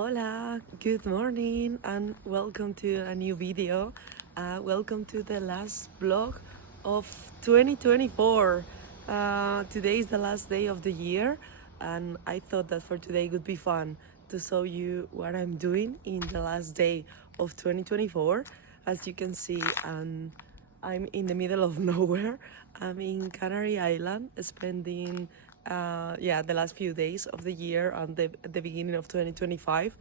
Hola, good morning and welcome to a new video. Welcome to the last vlog of 2024. Today is the last day of the year and I thought that for today would be fun to show you what I'm doing in the last day of 2024. As you can see, I'm in the middle of nowhere. I'm in Canary Island spending the last few days of the year and the beginning of 2025.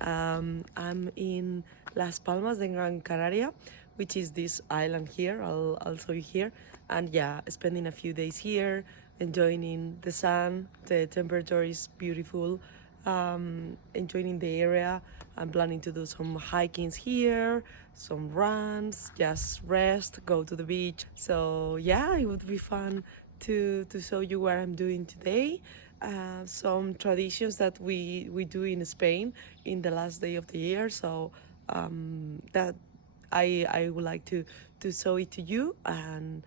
I'm in Las Palmas de Gran Canaria, which is this island here. I'll show you here. And yeah, spending a few days here, enjoying the sun. The temperature is beautiful. Enjoying the area. I'm planning to do some hikings here, some runs, just rest, go to the beach. So yeah, it would be fun to show you what I'm doing today. Some traditions that we do in Spain in the last day of the year. So that I would like to show it to you, and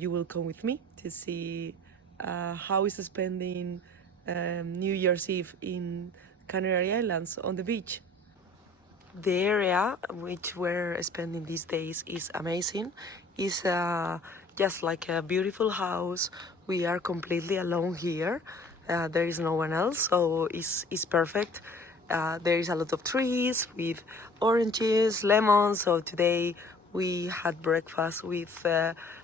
you will come with me to see how is spending New Year's Eve in Canary Islands on the beach. The area which we're spending these days is amazing. It's just like a beautiful house. We are completely alone here. There is no one else, so it's perfect. There is a lot of trees with oranges, lemons. So today we had breakfast with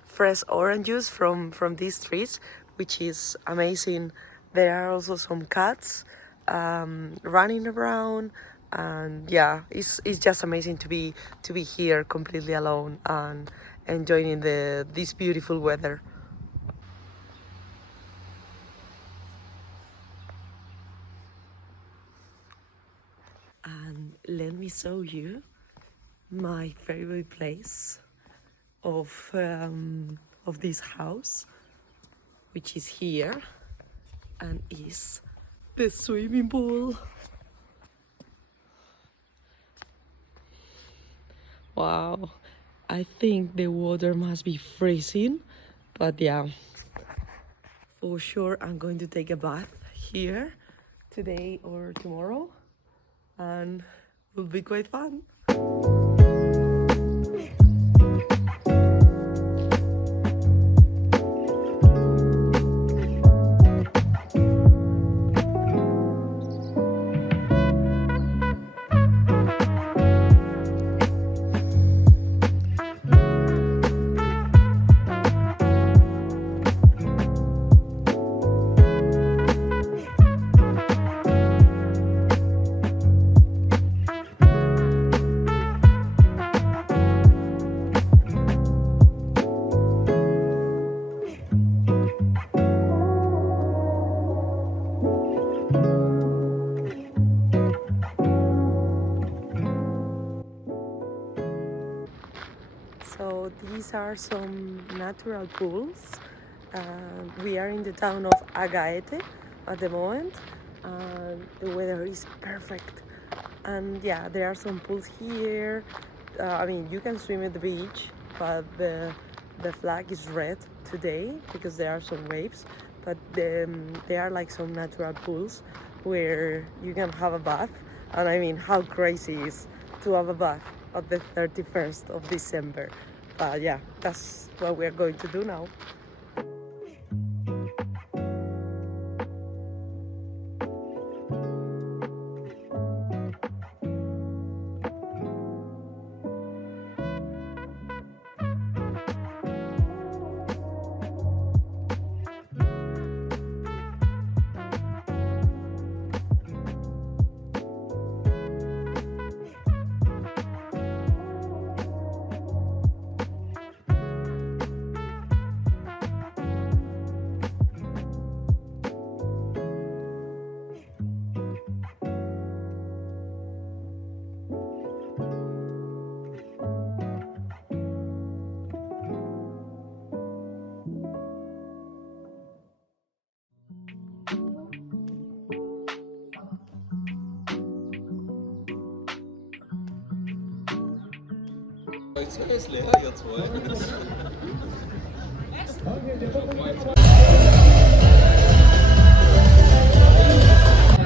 fresh orange juice from these trees, which is amazing. There are also some cats running around, and yeah, it's just amazing to be here completely alone and enjoying this beautiful weather. And let me show you my favorite place of this house, which is here, and is the swimming pool. Wow, I think the water must be freezing, but yeah, for sure I'm going to take a bath here today or tomorrow, and it will be quite fun. So these are some natural pools. We are in the town of Agaete at the moment. The weather is perfect. And yeah, there are some pools here. I mean, you can swim at the beach, but the flag is red today because there are some waves. But there are like some natural pools where you can have a bath. And I mean, how crazy is to have a bath on the 31st of December. But yeah, that's what we're going to do now.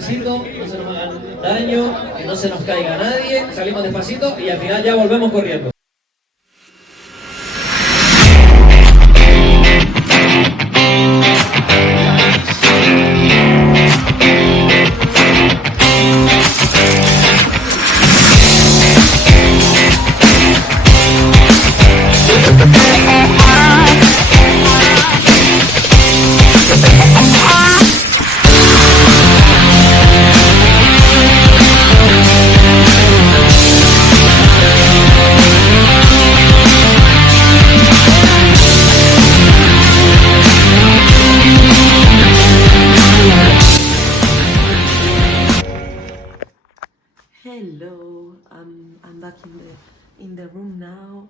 despacito, no se nos hagan daño, que no se nos caiga nadie, salimos despacito y al final ya volvemos corriendo. Hello, I'm back in the room now.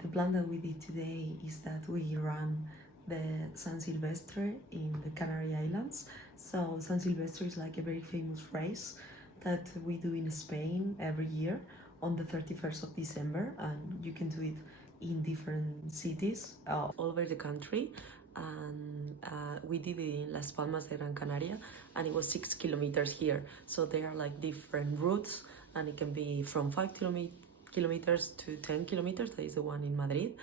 The plan that we did today is that we run the San Silvestre in the Canary Islands. So San Silvestre is like a very famous race that we do in Spain every year on the 31st of December, and you can do it in different cities all over the country. And we did it in Las Palmas de Gran Canaria, and it was 6 kilometers here. So there are like different routes, and it can be from 5 kilometers to 10 kilometers. That is the one in Madrid,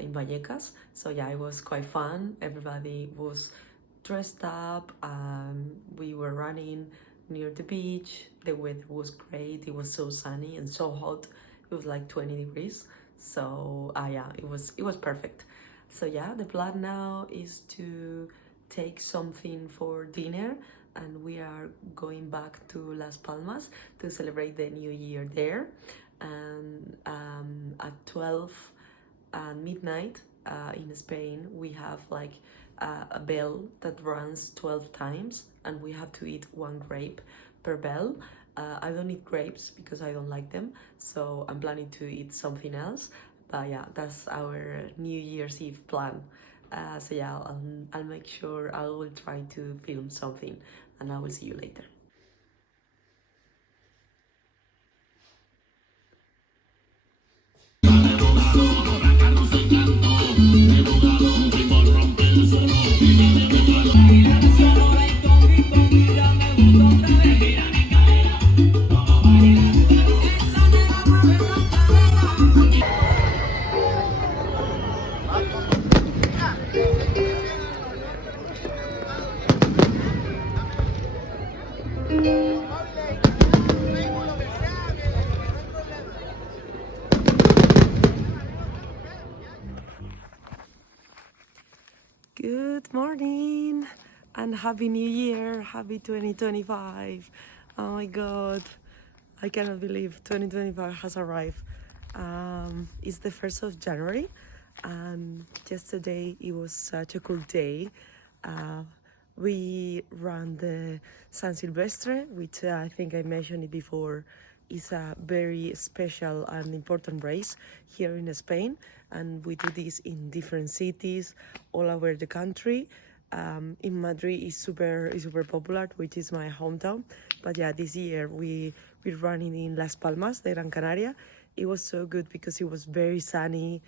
in Vallecas. So yeah, it was quite fun. Everybody was dressed up. We were running near the beach. The weather was great. It was so sunny and so hot. It was like 20 degrees. So yeah, it was perfect. So yeah, the plan now is to take something for dinner, and we are going back to Las Palmas to celebrate the new year there. And at 12 midnight in Spain, we have like a bell that runs 12 times, and we have to eat one grape per bell. I don't eat grapes because I don't like them, so I'm planning to eat something else. But yeah, that's our New Year's Eve plan. So yeah, I'll make sure I will try to film something, and I will see you later. Good morning and Happy New Year, Happy 2025. Oh my God, I cannot believe 2025 has arrived. It's the 1st of January, and yesterday it was such a cool day. We ran the San Silvestre, which I think I mentioned it before, is a very special and important race here in Spain, and we do this in different cities all over the country. In Madrid is super popular, which is my hometown. But yeah, this year we ran it in Las Palmas de Gran Canaria. It was so good because it was very sunny.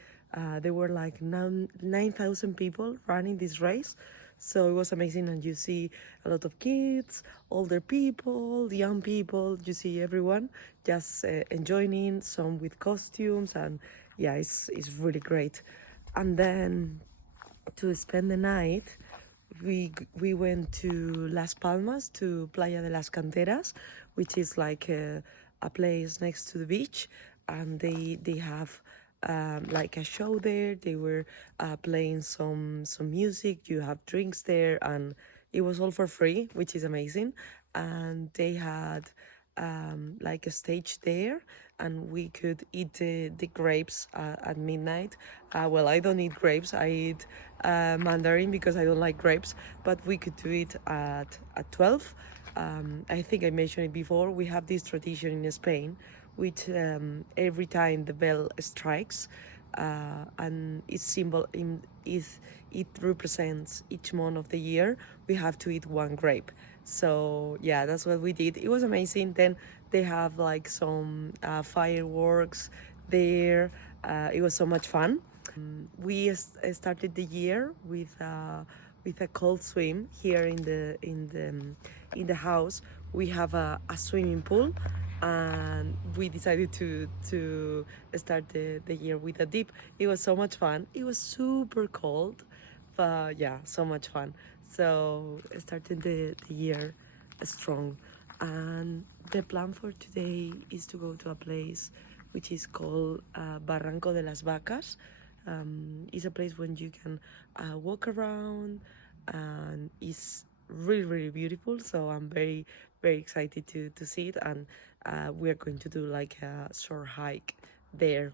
There were like 9,000 people running this race. So it was amazing, and you see a lot of kids, older people, young people. You see everyone just enjoying, some with costumes, and yeah, it's really great. And then to spend the night, we went to Las Palmas, to Playa de las Canteras, which is like a place next to the beach, and they have like a show there. They were playing some music. You have drinks there, and it was all for free, which is amazing. And they had like a stage there, and we could eat the grapes at midnight. Well, I don't eat grapes. I eat mandarin because I don't like grapes, but we could do it at 12. I think I mentioned it before. We have this tradition in Spain, which every time the bell strikes, and its symbol is it represents each month of the year, we have to eat one grape. So yeah, that's what we did. It was amazing. Then they have like some fireworks there. It was so much fun. We started the year with a cold swim here in in the house we have a swimming pool, and we decided to start the year with a dip. It was so much fun. It was super cold, but yeah, so much fun. So starting the year strong. And the plan for today is to go to a place which is called Barranco de las Vacas. It's a place when you can walk around, and it's really really beautiful. So I'm very very excited to see it, and we are going to do like a short hike there.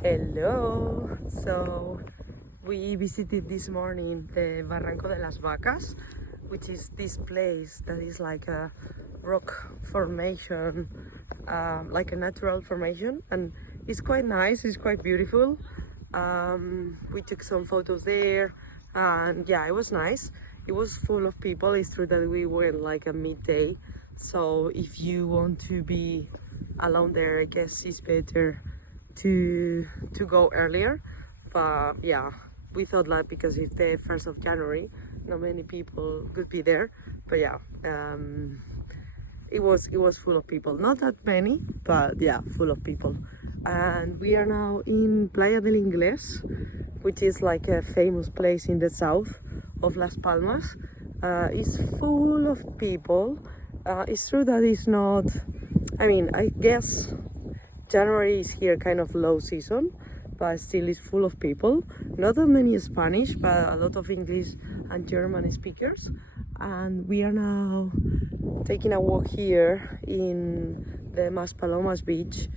Hello. So we visited this morning the Barranco de las Vacas, which is this place that is like a rock formation, like a natural formation, and it's quite nice. It's quite beautiful. We took some photos there, and yeah, it was nice. It was full of people. It's true that we went like a midday, so if you want to be alone there, I guess it's better to go earlier. But yeah, we thought that because it's the 1st of January, not many people could be there. But yeah, it was full of people. Not that many, but yeah, full of people. And we are now in Playa del Inglés, which is like a famous place in the south of Las Palmas. It's full of people. It's true that it's not, I mean, I guess January is here kind of low season, but still it's full of people. Not that many Spanish, but a lot of English and German speakers. And we are now taking a walk here in the Maspalomas beach.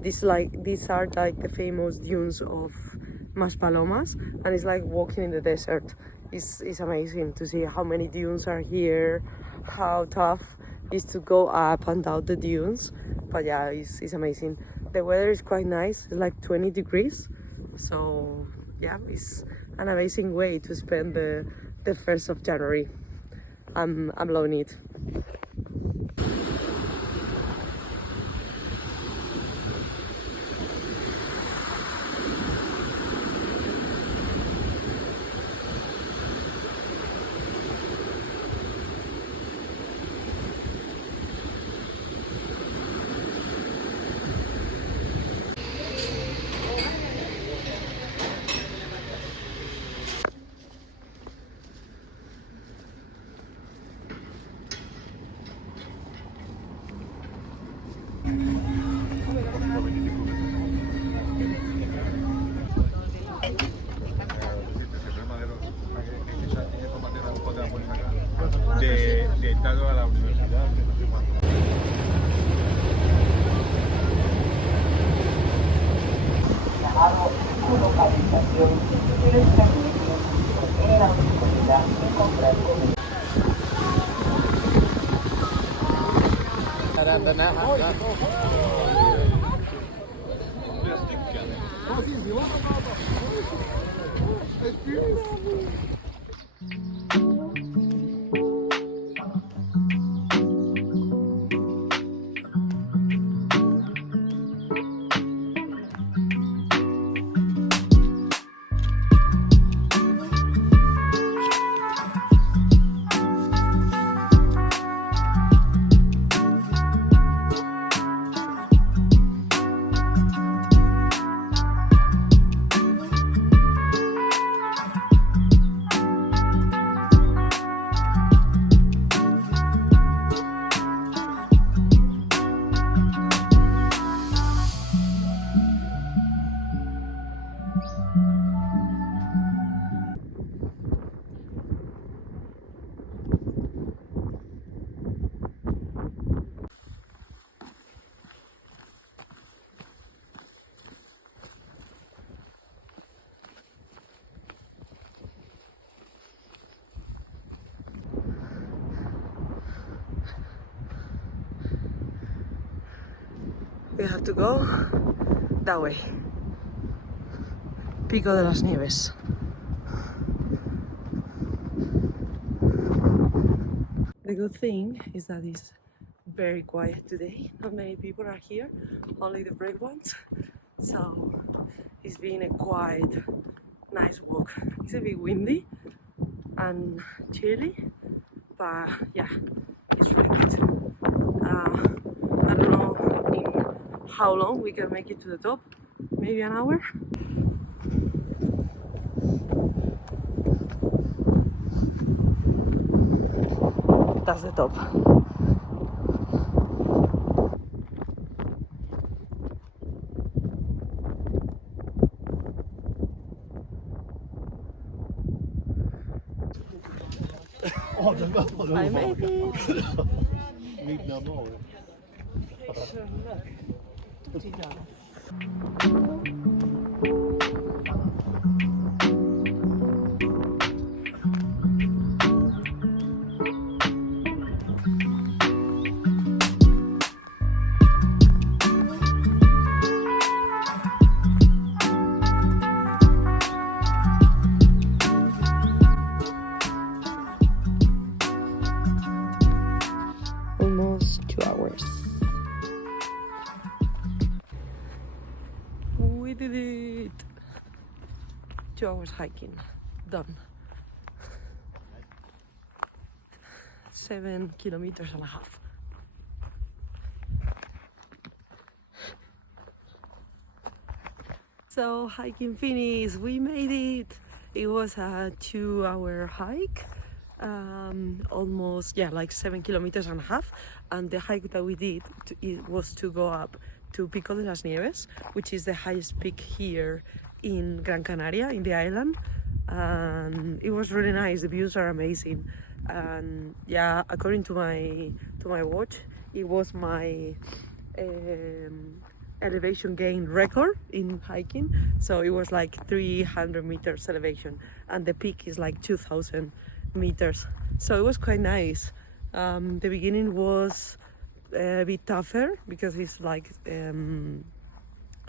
These are like the famous dunes of Maspalomas, and it's like walking in the desert. It's amazing to see how many dunes are here, how tough it is to go up and down the dunes. But yeah, it's amazing. The weather is quite nice. It's like 20 degrees. So yeah, it's an amazing way to spend the 1st of January. I'm loving it. De estado a la universidad. Llamado su localización les permite en la universidad encontrar con We have to go that way. Pico de las Nieves. The good thing is that it's very quiet today. Not many people are here, only the brave ones. So it's been a quiet, nice walk. It's a bit windy and chilly, but yeah, it's really good. I don't know in how long we can make it to the top. Maybe an hour. That's the top. I made it! Niet normaal. Almost 2 hours. We did it! 2 hours hiking. Done. 7 kilometers and a half. So hiking finished, we made it. It was a 2-hour hike, almost, yeah, like 7 kilometers and a half. And the hike that we did it was to go up to Pico de las Nieves, which is the highest peak here in Gran Canaria, in the island. And it was really nice. The views are amazing. And yeah, according to my watch, it was my elevation gain record in hiking. So it was like 300 meters elevation, and the peak is like 2,000 meters. So it was quite nice. The beginning was a bit tougher because it's like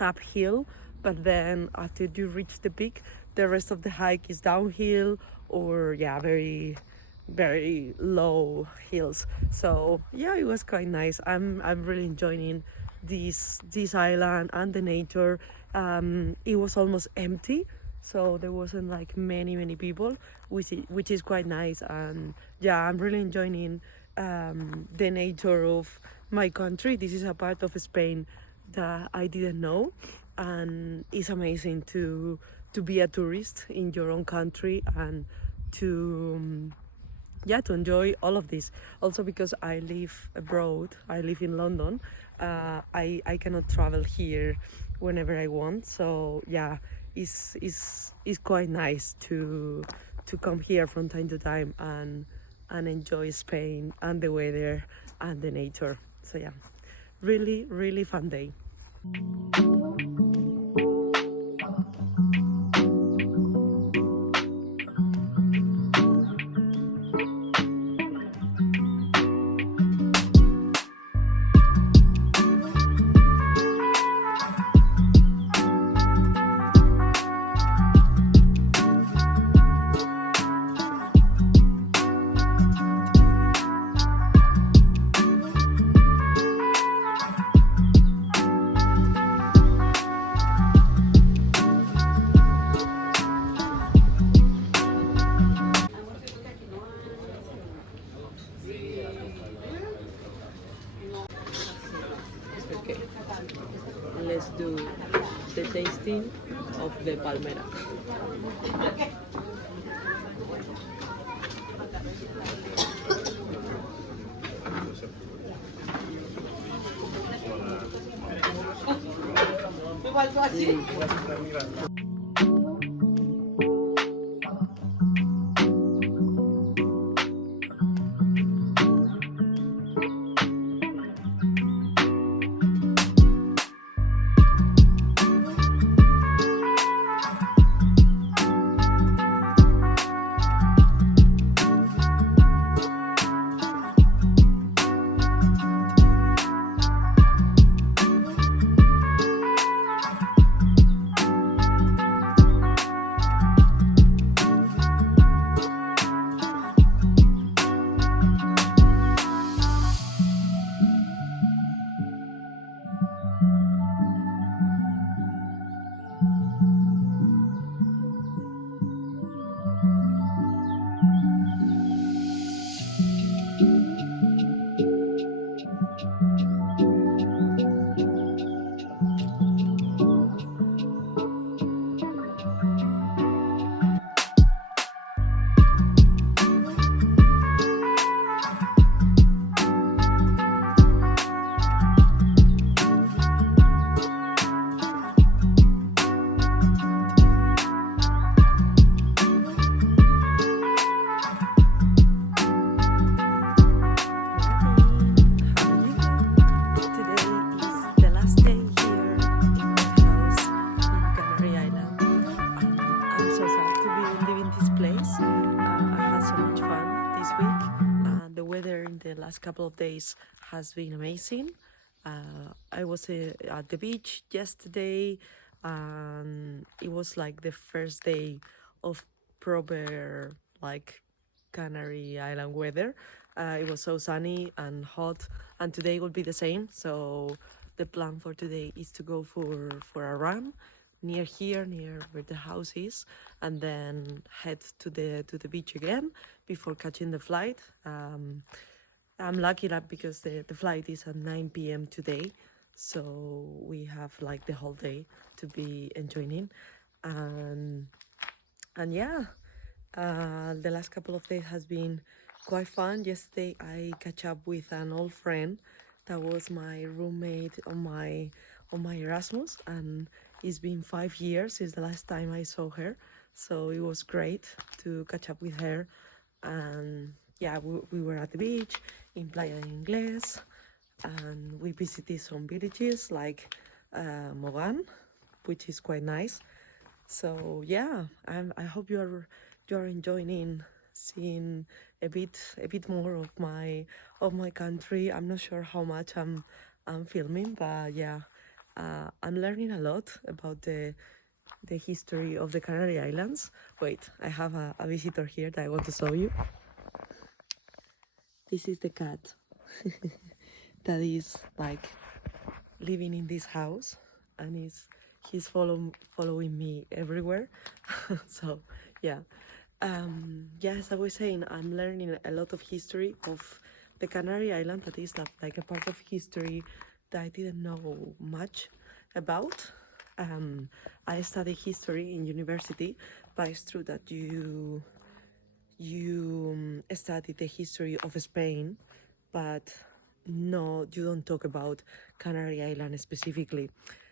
uphill, but then after you reach the peak, the rest of the hike is downhill or yeah, very low hills. So yeah, it was quite nice. I'm really enjoying this island and the nature. It was almost empty, so there wasn't like many people, which is quite nice. And yeah, I'm really enjoying the nature of my country. This is a part of Spain that I didn't know, and it's amazing to be a tourist in your own country and to enjoy all of this. Also because I live abroad, I live in London, I cannot travel here whenever I want. So yeah, it's quite nice to come here from time to time and enjoy Spain and the weather and the nature. So yeah, really fun day. Okay, let's do the tasting of the palmera. Last couple of days has been amazing. I was at the beach yesterday, and it was like the first day of proper like Canary Island weather. It was so sunny and hot, and today will be the same. So the plan for today is to go for a run near here, near where the house is, and then head to the beach again before catching the flight. I'm lucky that because the flight is at 9 p.m. today, so we have like the whole day to be enjoying, and yeah, the last couple of days has been quite fun. Yesterday I catch up with an old friend that was my roommate on my Erasmus, and it's been 5 years since the last time I saw her, so it was great to catch up with her. And yeah, we were at the beach in Playa Inglés, and we visited some villages like Mogan, which is quite nice. So yeah, I hope you're enjoying seeing a bit more of my country. I'm not sure how much I'm filming, but yeah, I'm learning a lot about the history of the Canary Islands. Wait, I have a visitor here that I want to show you. This is the cat that is like living in this house, and he's following me everywhere. So yeah, yes, I was saying I'm learning a lot of history of the Canary Island. That is like a part of history that I didn't know much about. I studied history in university, but it's true that you study the history of Spain, but no, you don't talk about Canary Island specifically.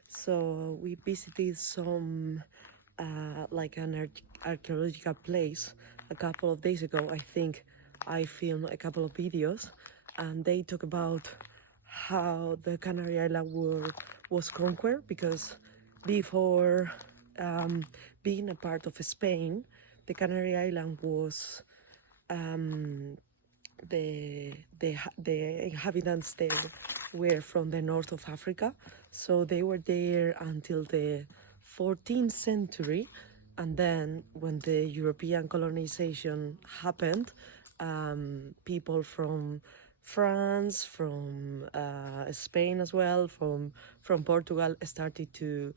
So we visited some like an archaeological place a couple of days ago. I think I filmed a couple of videos, and they talk about how the Canary Island was conquered, because before being a part of Spain, the Canary Island was the inhabitants there were from the north of Africa, so they were there until the 14th century, and then when the European colonization happened, people from France, from Spain as well, from Portugal started to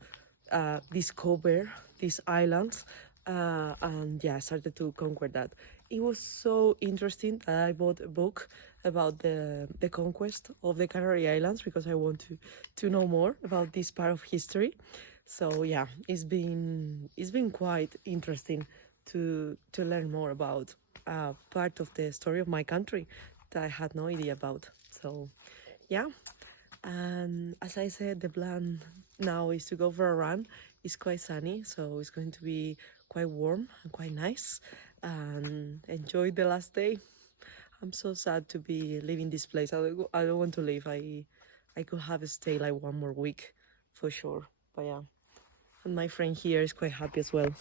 discover these islands, and yeah, started to conquer that. It was so interesting that I bought a book about the conquest of the Canary Islands, because I want to know more about this part of history. So yeah, it's been quite interesting to learn more about part of the story of my country that I had no idea about. So yeah, and as I said, the plan now is to go for a run. It's quite sunny, so it's going to be quite warm and quite nice, and enjoy the last day. I'm so sad to be leaving this place. I don't want to leave. I could have stayed like one more week for sure. But yeah, and my friend here is quite happy as well.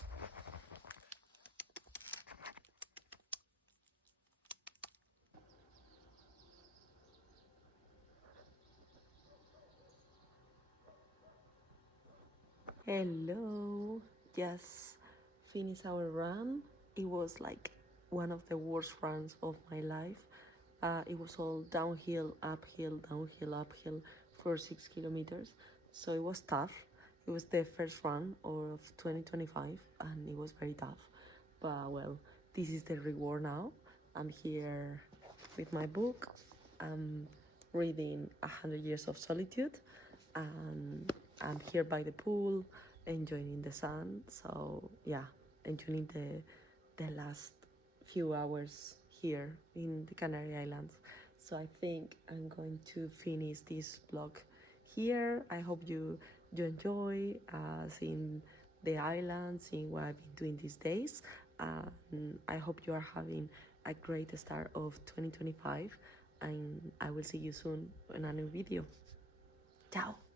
Hello, just finished our run. It was like one of the worst runs of my life. It was all downhill, uphill, downhill, uphill for 6 kilometers. So it was tough. It was the first run of 2025, and it was very tough. But well, this is the reward now. I'm here with my book. I'm reading 100 Years of Solitude, and I'm here by the pool, enjoying the sun. So yeah, enjoying the last few hours here in the Canary Islands. So I think I'm going to finish this vlog here. I hope you enjoy seeing the island, seeing what I've been doing these days. I hope you are having a great start of 2025, and I will see you soon in a new video. Ciao.